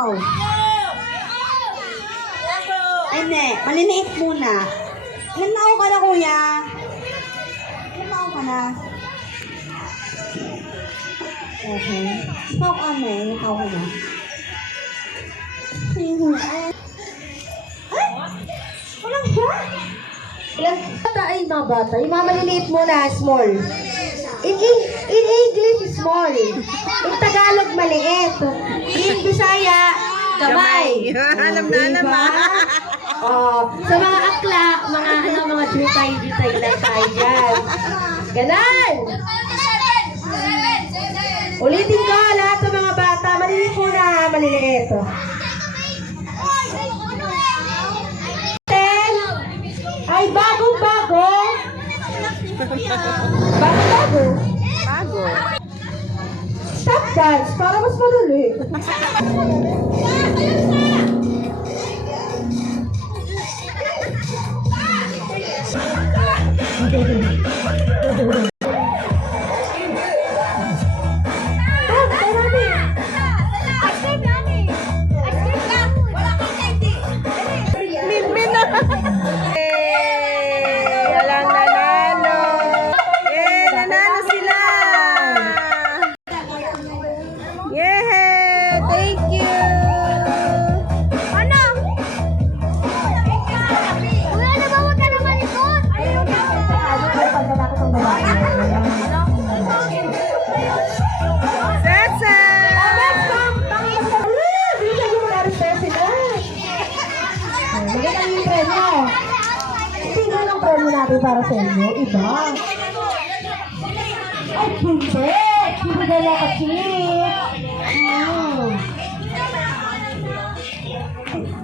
Wow! Hindi, maliliit muna. Ilan taon ka na, kuya? Ilan taon ka na? Okay. Ikaw ka na eh. Ikaw ka na. Ay! Walang siya? Ilang bata ay mga bata? Yung mga maliliit muna, small. In English, small. In Tagalog, maliit. In Bisaya, kamay. Alam na naman. Sa mga akla, mga jutay lang tayo dyan. Ganon! Ulitin ko, lahat ng mga bata, maliliit muna, maliliit. Ay, bagong-bago. Bago-bago. Bago. Stop dance, para mas madali. Walang nanalo. Nanalo sila. Yay! Thank you. Ano? Kuya, nabawag ka naman ito. Sasa! Magandang yung premyo. Sino ang premyo natin para sa inyo? Iba. Ay, hindi. Bibigyan na kasi.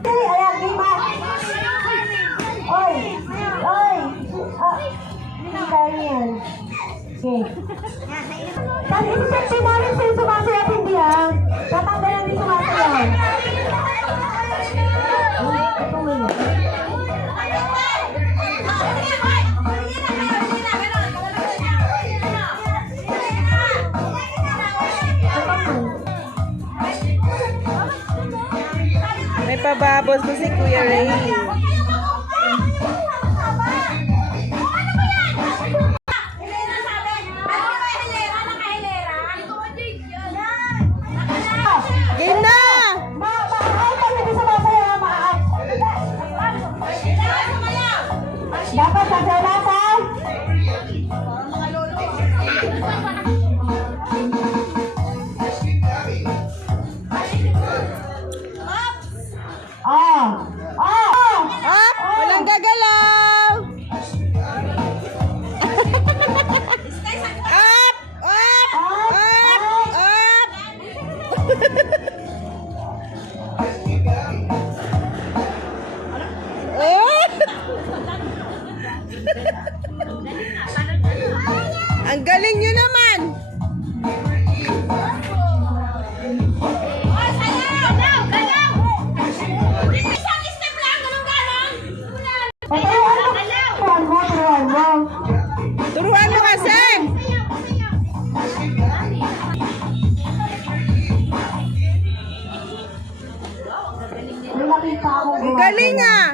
Ay, alagi ma. Oy. Oy. Hindi tayo yan. Okay. Tapos isipin namin sa'yo sumasayaw hindi ha. Tatanggalan din sumasayaw. Ito mo yun. May pababos ko si Kuya Ray. Game na! Dapat sasayaw. Up! Walang gagalaw! Up! Up! Up! Up! Ang galing nyo naman! Turuan mo kasi! Ang galing ah!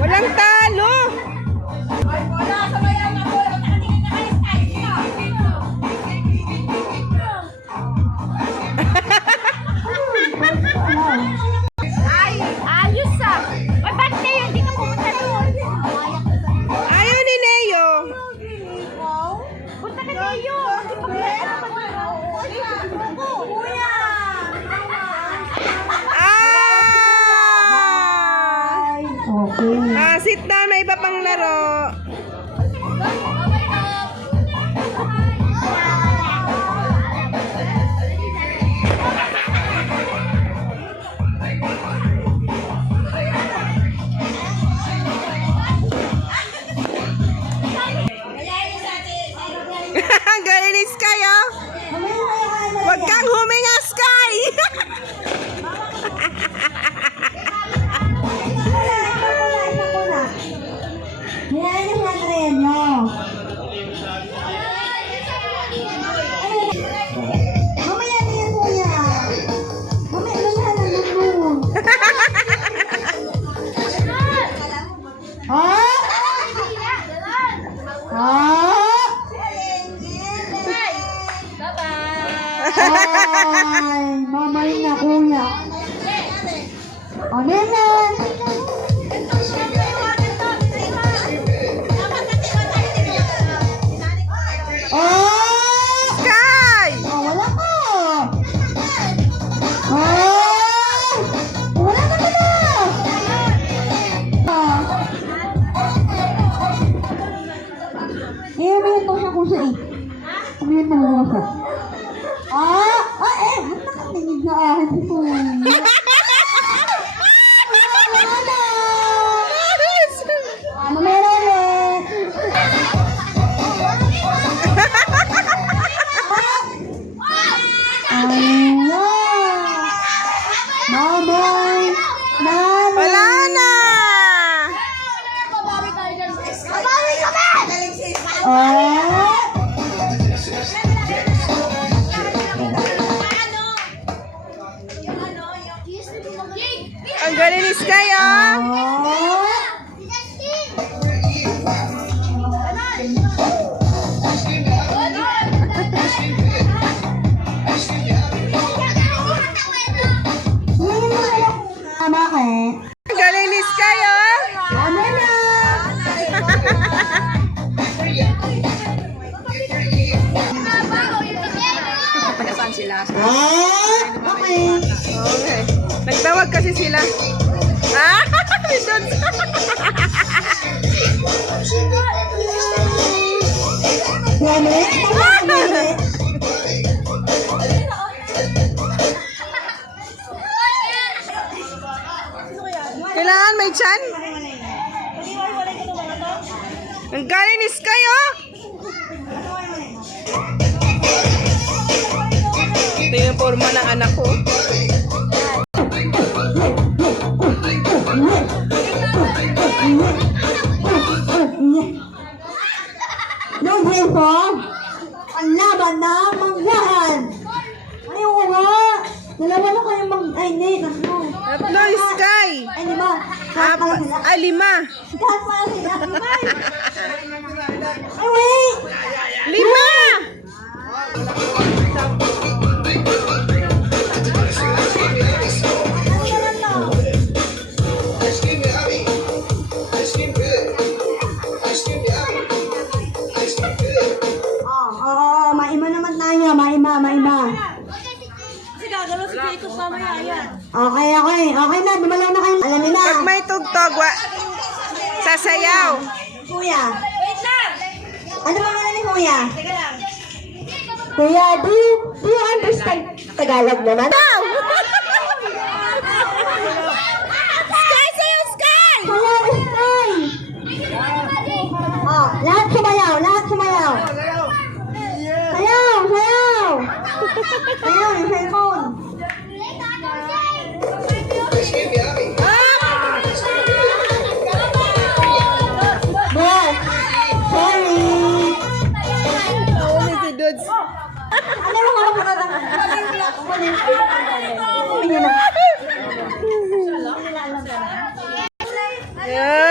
Walang talo! Ay, ayos ah. Ay, ba't na yun? Hindi ka pumunta doon. Ayaw ni Neo! Punta ka tayo. Hindi pa Kuya! Okay. Sit down, may iba pang laro. Galing ni Sky, oh. Huwag kang huminga, Sky! Mamaya na yan, kuya. Ay, mamay na kuya. O, nene. Oh! Sky! Oh, wala ka. Oh! Wala ka pala. May ito siya kung siya eh. May ito siya. Nakatingin sa akin ito. Ano meron ulit? Mamay! Nanay! Wala na! Ang galing ni Sky, oh! Tama ka eh. Ang galing ni Sky, oh! Ano na? Nasaan sila? Okay. Okay. Nagtawag kasi sila. Ah! Doon. Gamit? Gamit? Kailangan may chan? Ang galing ni Sky, oh! Ito yung forma ng anak ko. Yung dito, ang laban na mangyahan. Ayoko nga. Dalawa na kayo ay hindi, tatlo. Tatlo, Sky! Ay, di ba? Lahat pala sila. Ay, 5. Lahat pala sila. Ay, wait! 5! Maima naman tayo. Maima. Okay. Okay na, dumalaw na kayo. Alam nila. Pag may tugtog, sasayaw. Kuya. Ano ba nila ni Kuya? Kuya, do you understand Tagalog naman? Sky, sayo, Sky! Kuya, Sky! Oh, lahat sumayaw. Sayaw, yung cellphone. Boss, sorry. Nauli si Dudes. Ano yung mga pagkakang? Yeah.